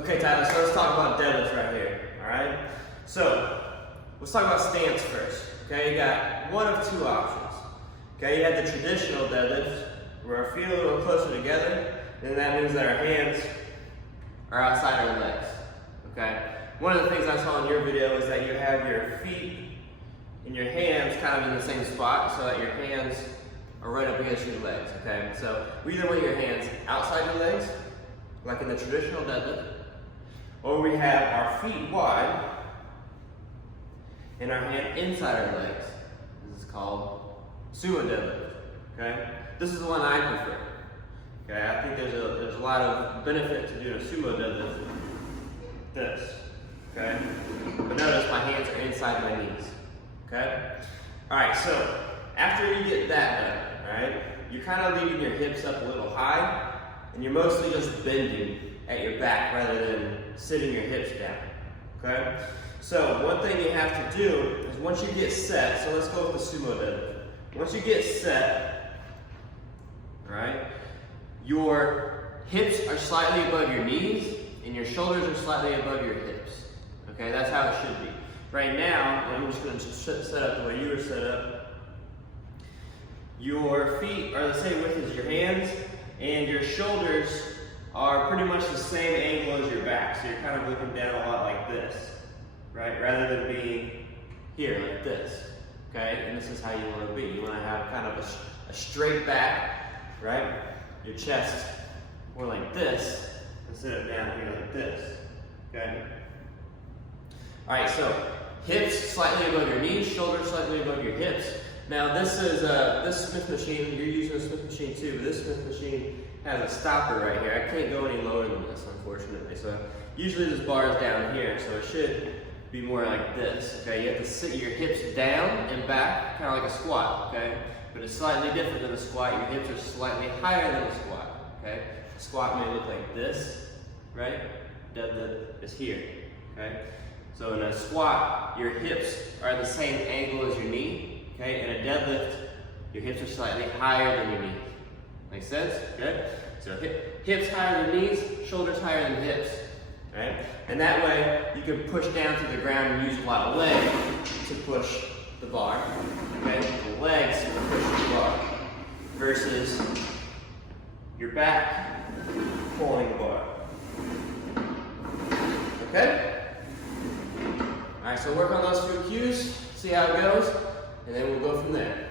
Okay, Tyler, so let's talk about deadlifts right here, all right? So, let's talk about stance first, okay? You got one of two options, okay? You have the traditional deadlift, where our feet are a little closer together, and that means that our hands are outside our legs, okay? One of the things I saw in your video is that you have your feet and your hands kind of in the same spot, so that your hands are right up against your legs, okay? So, we either want your hands outside your legs, like in the traditional deadlift, or we have our feet wide and our hand inside our legs. This is called sumo deadlift, okay? This is the one I prefer, okay? I think there's a lot of benefit to doing a sumo deadlift like this, okay? But notice my hands are inside my knees, okay? All right, so after you get that done, all right, you're kind of leaving your hips up a little high, and you're mostly just bending at your back rather than sitting your hips down, okay? So one thing you have to do is once you get set, so let's go with the sumo deadlift. Once you get set, all right, your hips are slightly above your knees and your shoulders are slightly above your hips, okay? That's how it should be. Right now, and I'm just going to set up the way you were set up, your feet are the same width as your hands, and your shoulders are pretty much the same angle as your back. So you're kind of looking down a lot like this, right? Rather than being here like this, okay? And this is how you want to be. You want to have kind of a straight back, right? Your chest more like this instead of down here like this, okay? All right, so hips slightly above your knees, shoulders slightly above your hips. Now this is this Smith machine, you're using a Smith machine too, but this Smith machine has a stopper right here. I can't go any lower than this, unfortunately. So usually this bar is down here, so it should be more like this, okay? You have to sit your hips down and back, kind of like a squat, okay? But it's slightly different than a squat. Your hips are slightly higher than a squat, okay? A squat may look like this, right? Deadlift is here, okay? So in a squat, your hips are the same angle as your knee. Okay, in a deadlift, your hips are slightly higher than your knees. Make sense? Good? So hips higher than knees, shoulders higher than hips. Right? And that way, you can push down to the ground and use a lot of leg to push the bar. Okay? The legs push the bar versus your back pulling the bar. Okay? Alright, so work on those few cues, see how it goes, and then we'll go from there.